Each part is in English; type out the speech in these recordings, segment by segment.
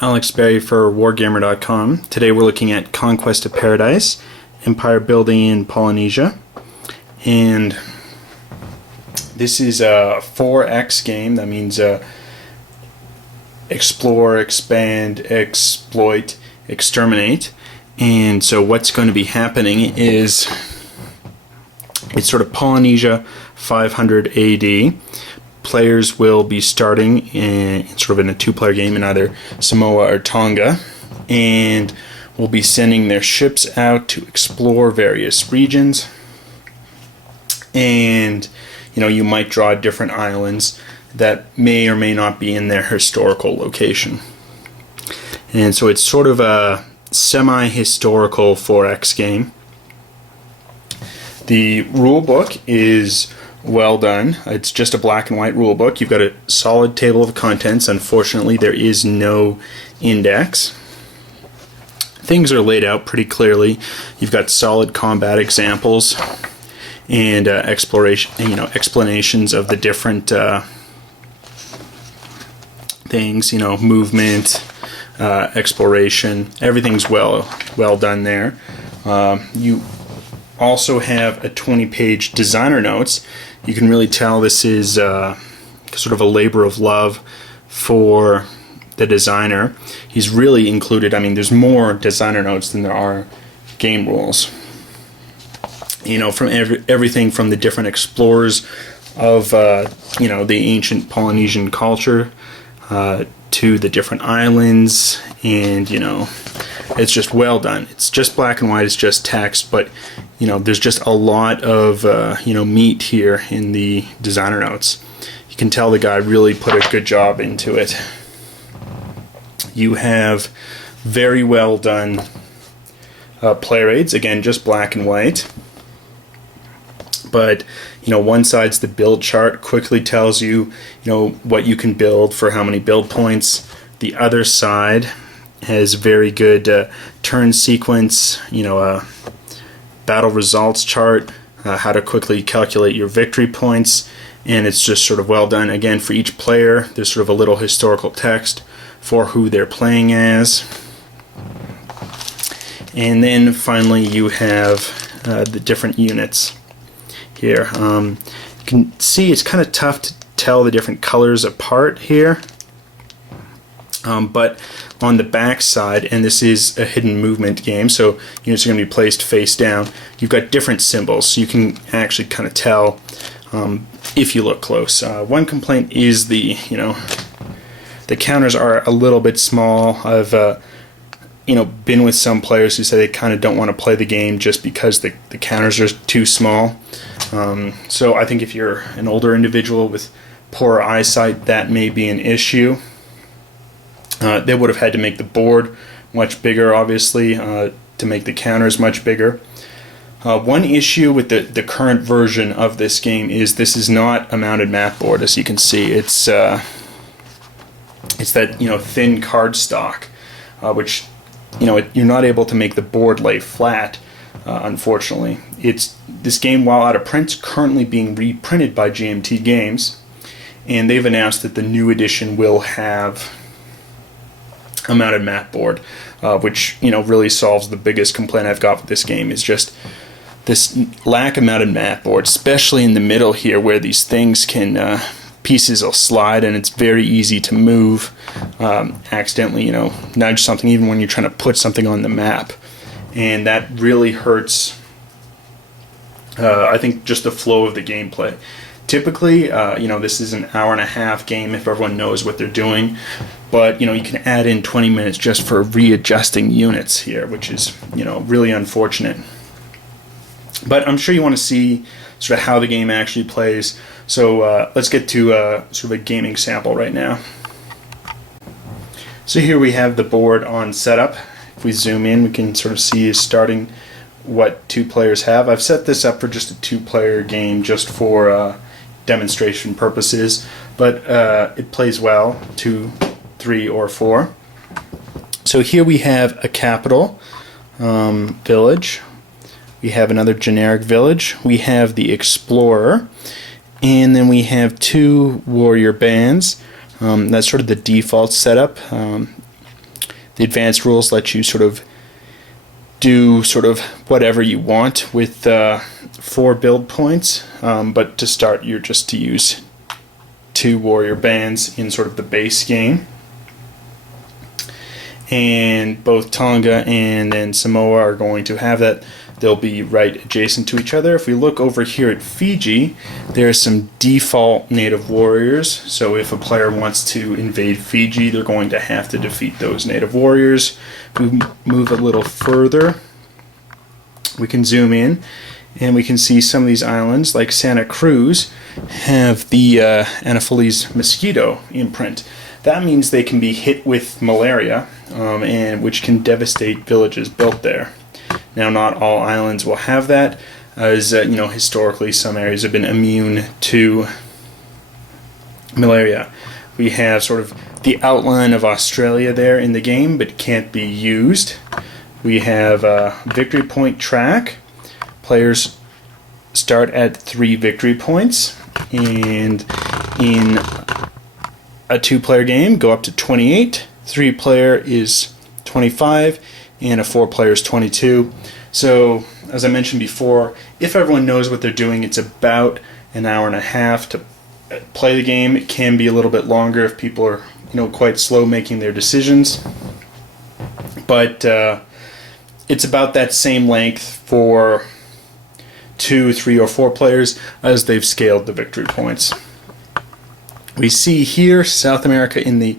Alex Berry for Wargamer.com. Today we're looking at Conquest of Paradise, empire building in Polynesia. And this is a 4X game. That means explore, expand, exploit, exterminate. And so what's going to be happening is it's sort of Polynesia 500 AD. Players will be starting in sort of in a two-player game in either Samoa or Tonga, and will be sending their ships out to explore various regions. And you might draw different islands that may or may not be in their historical location. And so it's sort of a semi-historical 4X game. The rule book is well done. It's just a black and white rule book. You've got a solid table of contents. Unfortunately, there is no index. Things are laid out pretty clearly. You've got solid combat examples and explanations of the different things. Movement, exploration. Everything's well done there. You also have a 20-page designer notes. You can really tell this is sort of a labor of love for the designer. He's really included, there's more designer notes than there are game rules. From everything from the different explorers of the ancient Polynesian culture to the different islands, and it's just well done. It's just black and white, it's just text, but there's just a lot of meat here in the designer notes. You can tell the guy really put a good job into it. You have very well done player aids, again just black and white. But one side's the build chart, quickly tells you what you can build for how many build points. The other side has very good turn sequence, battle results chart, how to quickly calculate your victory points, and it's just sort of well done. Again, for each player, there's sort of a little historical text for who they're playing as. And then finally you have the different units here. You can see it's kind of tough to tell the different colors apart here. But on the back side, and this is a hidden movement game, so units are going to be placed face down, you've got different symbols, so you can actually kind of tell if you look close. One complaint is the counters are a little bit small. I've been with some players who say they kind of don't want to play the game just because the counters are too small. So I think if you're an older individual with poor eyesight, that may be an issue. They would have had to make the board much bigger, obviously, to make the counters much bigger. One issue with the current version of this game is this is not a mounted map board, as you can see. It's that thin cardstock, which you're not able to make the board lay flat. Unfortunately, this game, while out of print, is currently being reprinted by GMT Games, and they've announced that the new edition will have a mounted map board, which really solves the biggest complaint I've got with this game, is just this lack of mounted map board, especially in the middle here where these things can pieces will slide and it's very easy to move, accidentally nudge something even when you're trying to put something on the map, and that really hurts I think just the flow of the gameplay. Typically, this is an hour and a half game if everyone knows what they're doing, but you can add in 20 minutes just for readjusting units here, which is really unfortunate. But I'm sure you want to see sort of how the game actually plays, so let's get to sort of a gaming sample right now. So here we have the board on setup. If we zoom in, we can sort of see starting what two players have. I've set this up for just a two-player game just for demonstration purposes, but it plays well 2, 3, or 4. So here we have a capital village. We have another generic village. We have the explorer, and then we have 2 warrior bands. That's sort of the default setup. The advanced rules let you sort of do sort of whatever you want with 4 build points, but to start you're just to use 2 warrior bands in sort of the base game. And both Tonga and then Samoa are going to have that. They'll be right adjacent to each other. If we look over here at Fiji, there are some default native warriors. So if a player wants to invade Fiji, they're going to have to defeat those native warriors. If we move a little further, we can zoom in and we can see some of these islands, like Santa Cruz, have the Anopheles mosquito imprint. That means they can be hit with malaria, and which can devastate villages built there. Now, not all islands will have that, as historically some areas have been immune to malaria. We have sort of the outline of Australia there in the game, but can't be used. We have a victory point track. Players start at 3 victory points, and in a 2-player game go up to 28. 3-player is 25, and a 4-player is 22. So, as I mentioned before, if everyone knows what they're doing, it's about an hour and a half to play the game. It can be a little bit longer if people are, quite slow making their decisions. But it's about that same length for 2, 3, or 4 players as they've scaled the victory points. We see here South America in the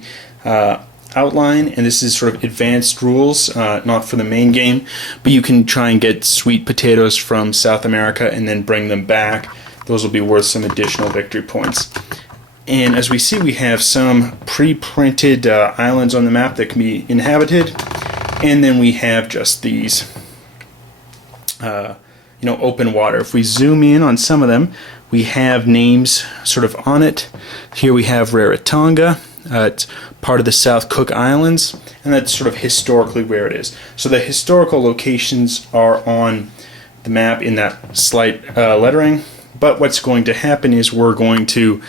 outline, and this is sort of advanced rules, not for the main game, but you can try and get sweet potatoes from South America and then bring them back. Those will be worth some additional victory points. And as we see, we have some pre-printed islands on the map that can be inhabited, and then we have just these open water. If we zoom in on some of them, we have names sort of on it. Here we have Rarotonga. It's part of the South Cook Islands, and that's sort of historically where it is. So the historical locations are on the map in that slight lettering, but what's going to happen is we're going to,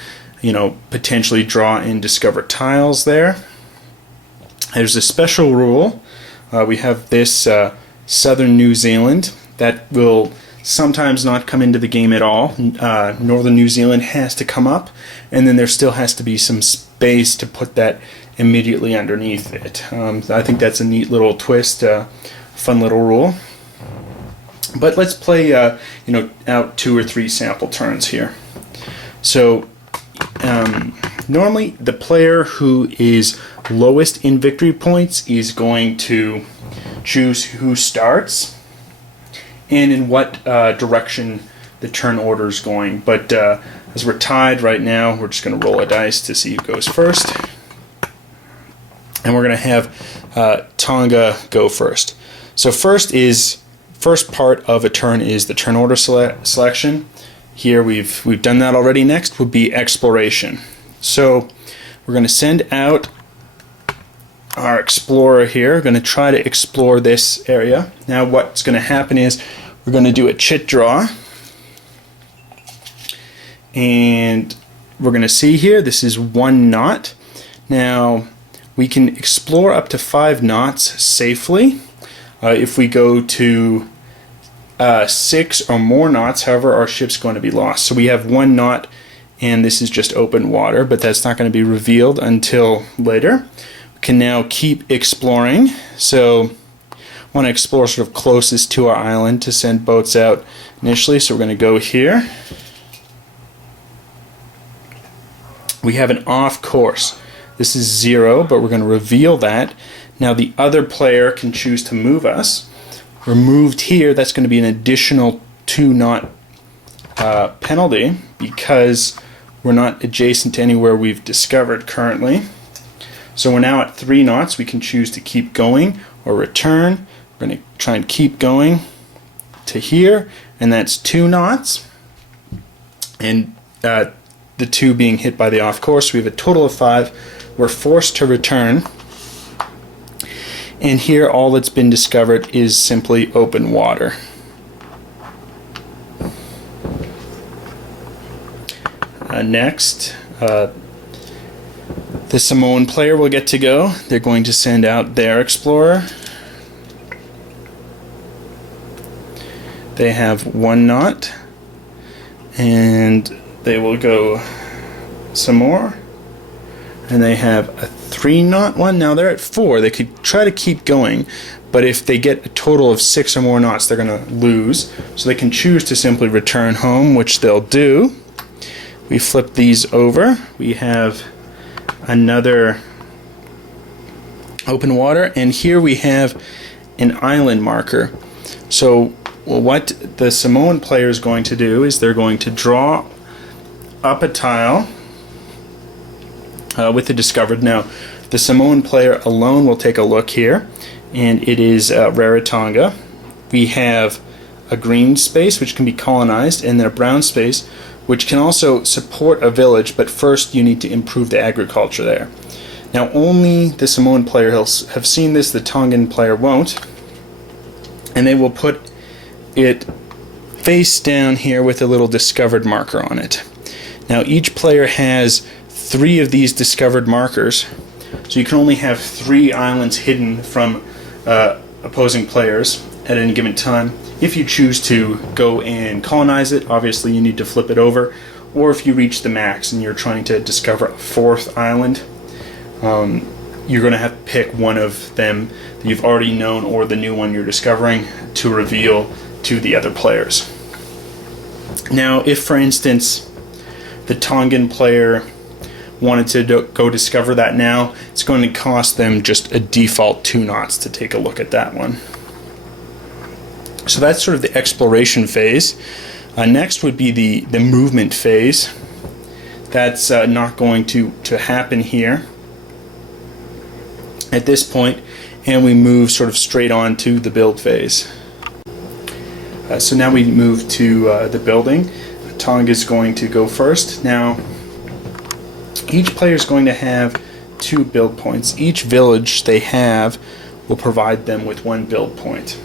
potentially draw and discover tiles there. There's a special rule. We have this Southern New Zealand that will sometimes not come into the game at all. Northern New Zealand has to come up, and then there still has to be some space to put that immediately underneath it. I think that's a neat little twist, fun little rule. But let's play out 2 or 3 sample turns here. So normally the player who is lowest in victory points is going to choose who starts and in what direction the turn order is going. But as we're tied right now, we're just going to roll a dice to see who goes first. And we're going to have Tonga go first. So first part of a turn is the turn order selection. Here we've done that already. Next would be exploration. So we're going to send out our explorer here. We're going to try to explore this area. Now what's going to happen is we're going to do a chit draw, and we're going to see here this is 1 knot. Now we can explore up to 5 knots safely. If we go to 6 or more knots, however, our ship's going to be lost. So we have 1 knot, and this is just open water, but that's not going to be revealed until later. We can now keep exploring. So I want to explore sort of closest to our island to send boats out initially. So we're going to go here. We have an off course. This is 0, but we're going to reveal that. Now the other player can choose to move us. We're moved here. That's going to be an additional 2 knot penalty because we're not adjacent to anywhere we've discovered currently. So we're now at 3 knots. We can choose to keep going or return. We're going to try and keep going to here, and that's 2 knots. And the 2 being hit by the off course, we have a total of 5. We're forced to return. And here all that's been discovered is simply open water. Next, The Samoan player will get to go. They're going to send out their explorer. They have 1 knot, and they will go some more, and they have a 3 knot one. Now they're at 4. They could try to keep going, but if they get a total of 6 or more knots, they're going to lose. So they can choose to simply return home, which they'll do. We flip these over. We have another open water, and here we have an island marker. So what the Samoan player is going to do is they're going to draw up a tile with the discovered. Now, the Samoan player alone will take a look here, and it is Rarotonga. We have a green space which can be colonized, and then a brown space which can also support a village, but first you need to improve the agriculture there. Now, only the Samoan player have seen this, the Tongan player won't, and they will put it face down here with a little discovered marker on it. Now, each player has 3 of these discovered markers, so you can only have 3 islands hidden from opposing players at any given time. If you choose to go and colonize it, obviously you need to flip it over, or if you reach the max and you're trying to discover a 4th island, you're going to have to pick one of them that you've already known or the new one you're discovering to reveal to the other players. Now, if for instance the Tongan player wanted to go discover that now, it's going to cost them just a default 2 knots to take a look at that one. So that's sort of the exploration phase. Next would be the movement phase. That's not going to happen here at this point, and we move sort of straight on to the build phase. So now we move to the building. Tonga is going to go first. Now, each player is going to have 2 build points. Each village they have will provide them with 1 build point.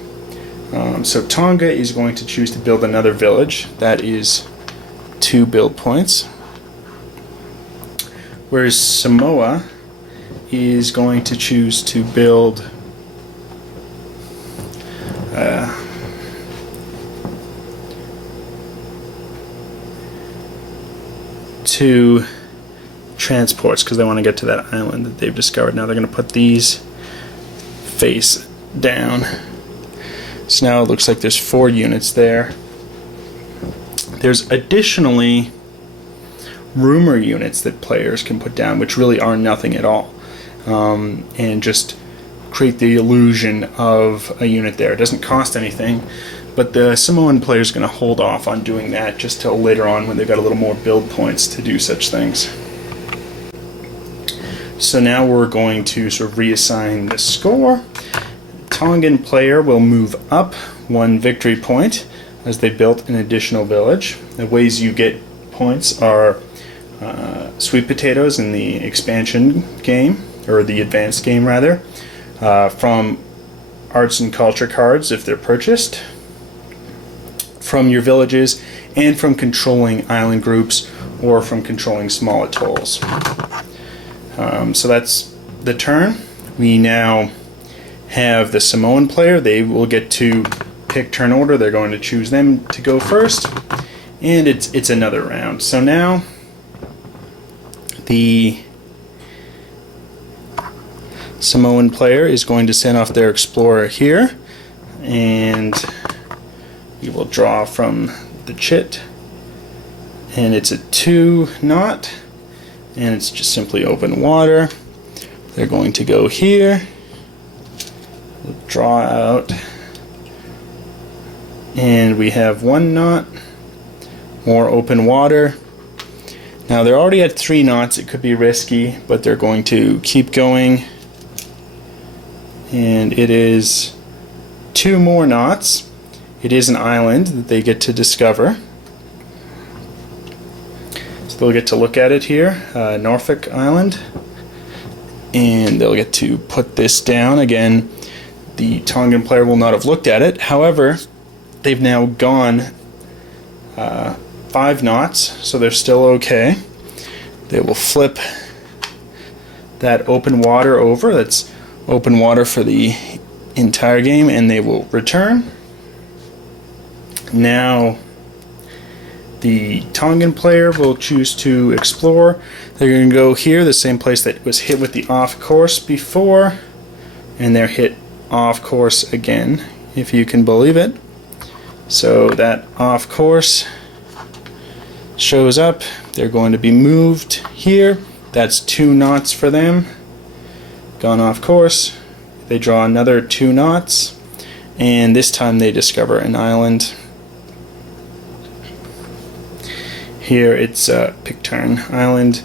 So Tonga is going to choose to build another village. That is 2 build points. Whereas Samoa is going to choose to build two transports because they want to get to that island that they've discovered. Now they're going to put these face down. So now it looks like there's 4 units there. There's additionally rumor units that players can put down, which really are nothing at all, and just create the illusion of a unit there. It doesn't cost anything, but the Samoan player is going to hold off on doing that just till later on when they've got a little more build points to do such things. So now we're going to sort of reassign the score. Tongan player will move up 1 victory point as they built an additional village. The ways you get points are sweet potatoes in the expansion game, or the advanced game rather, from arts and culture cards if they're purchased, from your villages, and from controlling island groups or from controlling small atolls. So that's the turn. We now have the Samoan player. They will get to pick turn order. They're going to choose them to go first, and it's another round. So now the Samoan player is going to send off their explorer here, and we will draw from the chit, and it's a 2 knot, and it's just simply open water. They're going to go here, draw out, and we have 1 knot, more open water. Now they're already at 3 knots. It could be risky, but they're going to keep going, and it is 2 more knots. It is an island that they get to discover, so they'll get to look at it here, Norfolk Island, and they'll get to put this down. Again, the Tongan player will not have looked at it. However, they've now gone 5 knots, so they're still okay. They will flip that open water over. That's open water for the entire game, and they will return. Now the Tongan player will choose to explore. They're going to go here, the same place that was hit with the off course before, and they're hit off course again, if you can believe it. So that off course shows up. They're going to be moved here. That's 2 knots for them. Gone off course. They draw another 2 knots, and this time they discover an island. Here it's Pitcairn Island,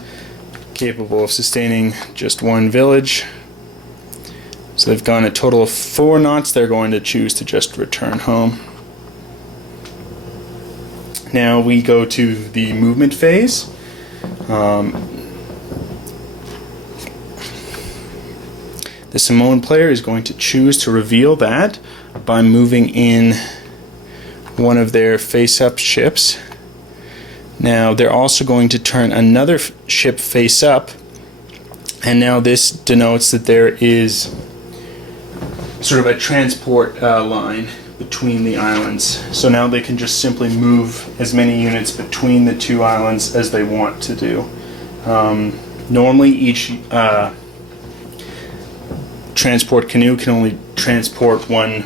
capable of sustaining just 1 village. So they've gone a total of 4 knots. They're going to choose to just return home. Now we go to the movement phase. The Samoan player is going to choose to reveal that by moving in one of their face-up ships. Now they're also going to turn another ship face up, and now this denotes that there is sort of a transport line between the islands. So now they can just simply move as many units between the 2 islands as they want to do. Normally each transport canoe can only transport 1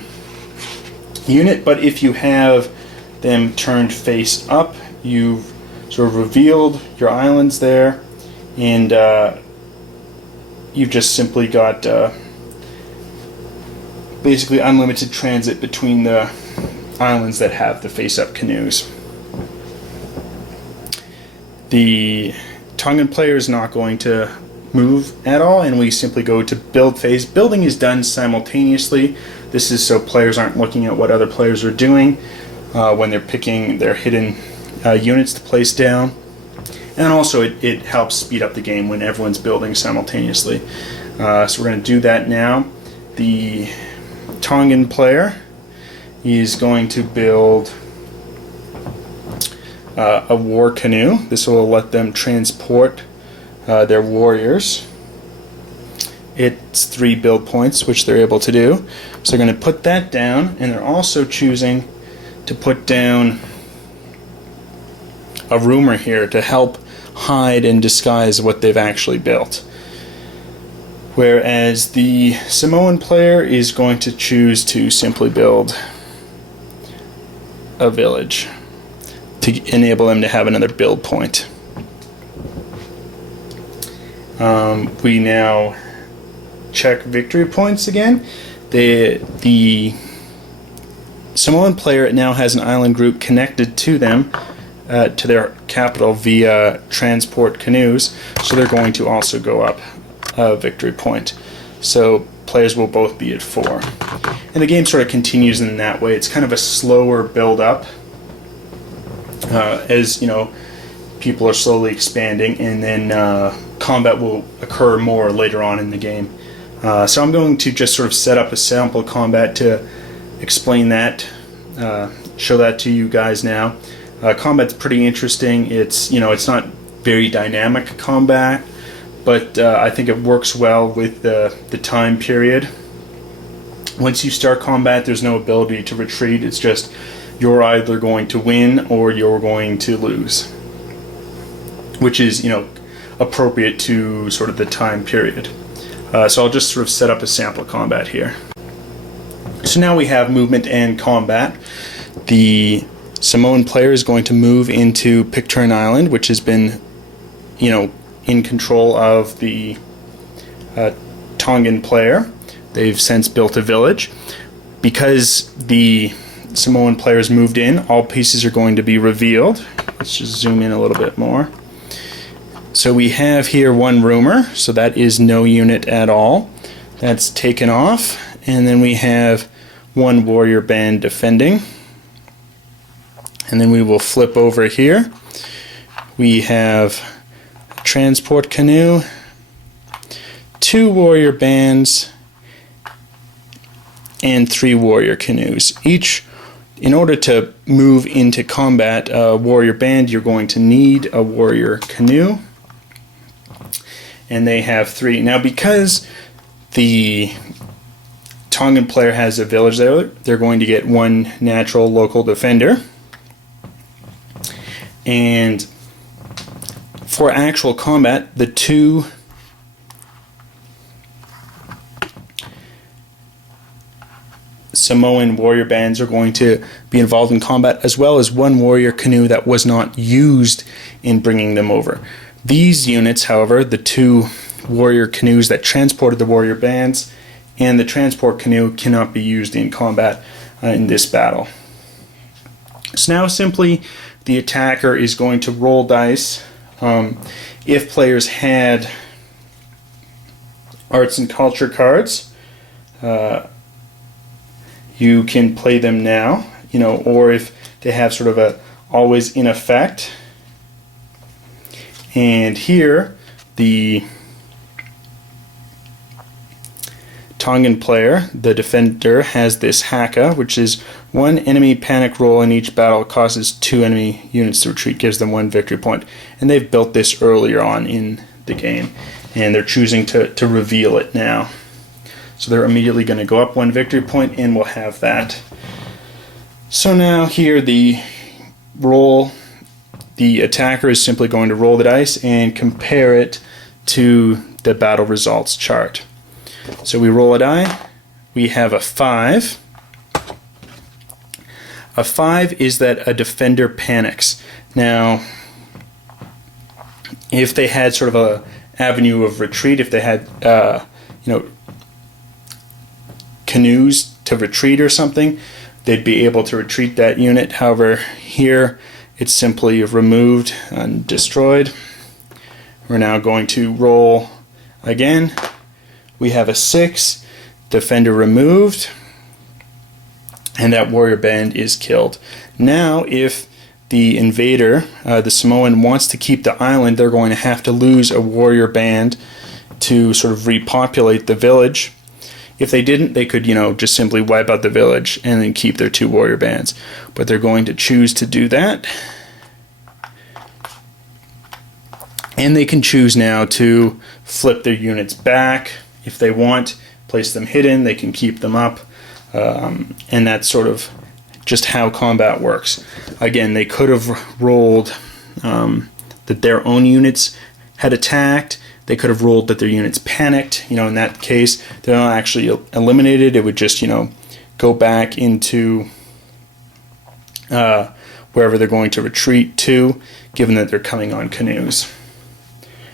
unit, but if you have them turned face up, you've sort of revealed your islands there, and you've just simply got basically unlimited transit between the islands that have the face-up canoes. The Tongan player is not going to move at all, and we simply go to build phase. Building is done simultaneously. This is so players aren't looking at what other players are doing when they're picking their hidden units to place down, and also it helps speed up the game when everyone's building simultaneously. So we're going to do that now. The Tongan player is going to build a war canoe. This will let them transport their warriors. It's 3 build points, which they're able to do. So they're going to put that down, and they're also choosing to put down a rumor here to help hide and disguise what they've actually built. Whereas the Samoan player is going to choose to simply build a village to enable them to have another build point. We now check victory points again. The Samoan player now has an island group connected to them, to their capital via transport canoes, so they're going to also go up a victory point. So players will both be at 4. And the game sort of continues in that way. It's kind of a slower build-up as, you know, people are slowly expanding, and then combat will occur more later on in the game. So I'm going to just sort of set up a sample combat to explain that, show that to you guys now. Combat's pretty interesting. It's, you know, it's not very dynamic combat, but I think it works well with the time period. Once you start combat, there's no ability to retreat. It's just you're either going to win or you're going to lose, which is, you know, appropriate to sort of the time period. So I'll just sort of set up a sample combat here. So now we have movement and combat. The Samoan player is going to move into Pitcairn Island, which has been, you know, in control of the Tongan player. They've since built a village. Because the Samoan players moved in, all pieces are going to be revealed. Let's just zoom in a little bit more. So we have here 1 rumor, so that is no unit at all. That's taken off. And then we have 1 warrior band defending. And then we will flip over here. We have a transport canoe, 2 warrior bands, and 3 warrior canoes. Each, in order to move into combat a warrior band, you're going to need a warrior canoe. and they have 3. Now, because the Tongan player has a village there, they're going to get 1 natural local defender. And for actual combat, the 2 Samoan warrior bands are going to be involved in combat, as well as 1 warrior canoe that was not used in bringing them over. These units, however, the 2 warrior canoes that transported the warrior bands and the transport canoe, cannot be used in combat in this battle. So now simply the attacker is going to roll dice. If players had arts and culture cards, you can play them now, or if they have sort of a always in effect. And here, the Tongan player, the defender, has this haka, which is 1 enemy panic roll in each battle causes 2 enemy units to retreat, gives them 1 victory point. And they've built this earlier on in the game, and they're choosing to reveal it now. So they're immediately going to go up 1 victory point, and we'll have that. So now here the attacker is simply going to roll the dice and compare it to the battle results chart. So we roll a die, we have a 5. A 5 is that a defender panics. Now, if they had sort of a avenue of retreat, if they had canoes to retreat or something, they'd be able to retreat that unit. However, here it's simply removed and destroyed. We're now going to roll again. We have a 6, defender removed, and that warrior band is killed. Now, if the invader, the Samoan, wants to keep the island, they're going to have to lose a warrior band to sort of repopulate the village. If they didn't, they could, just simply wipe out the village and then keep their 2 warrior bands. But they're going to choose to do that. And they can choose now to flip their units back if they want, place them hidden, they can keep them up. And that's sort of just how combat works. Again, they could have rolled that their own units had attacked. They could have ruled that their units panicked. In that case, they're not actually eliminated. It would just, go back into wherever they're going to retreat to, given that they're coming on canoes.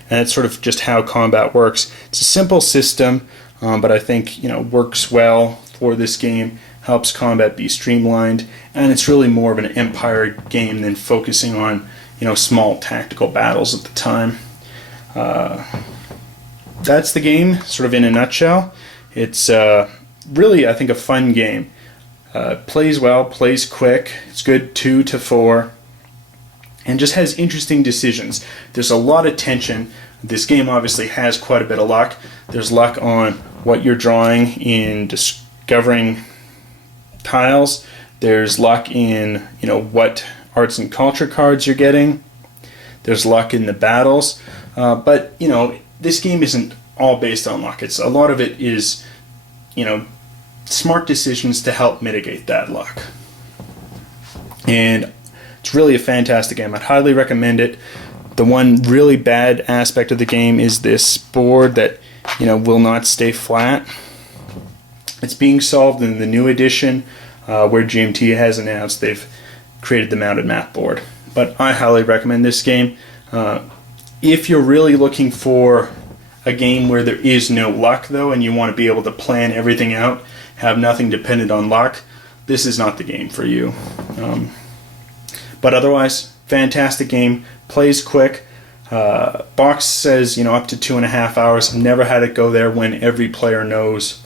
And that's sort of just how combat works. It's a simple system, but I think works well for this game. Helps combat be streamlined, and it's really more of an empire game than focusing on small tactical battles at the time. That's the game, sort of in a nutshell. It's really, I think, a fun game. Plays well, plays quick. It's good 2 to 4, and just has interesting decisions. There's a lot of tension. This game obviously has quite a bit of luck. There's luck on what you're drawing in discovering tiles. There's luck in what arts and culture cards you're getting. There's luck in the battles. But this game isn't all based on luck. A lot of it is, smart decisions to help mitigate that luck. And it's really a fantastic game. I'd highly recommend it. The one really bad aspect of the game is this board that, will not stay flat. It's being solved in the new edition, where GMT has announced they've created the mounted map board. But I highly recommend this game. If you're really looking for a game where there is no luck, though, and you want to be able to plan everything out, have nothing dependent on luck, this is not the game for you. But otherwise, fantastic game. Plays quick. Box says up to 2.5 hours. I've never had it go there when every player knows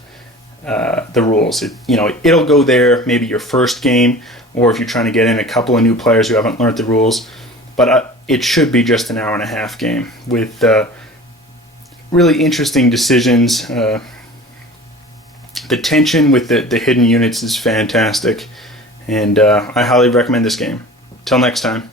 the rules. It'll go there maybe your first game, or if you're trying to get in a couple of new players who haven't learned the rules. But it should be just an hour-and-a-half game with really interesting decisions. The tension with the hidden units is fantastic, and I highly recommend this game. Till next time.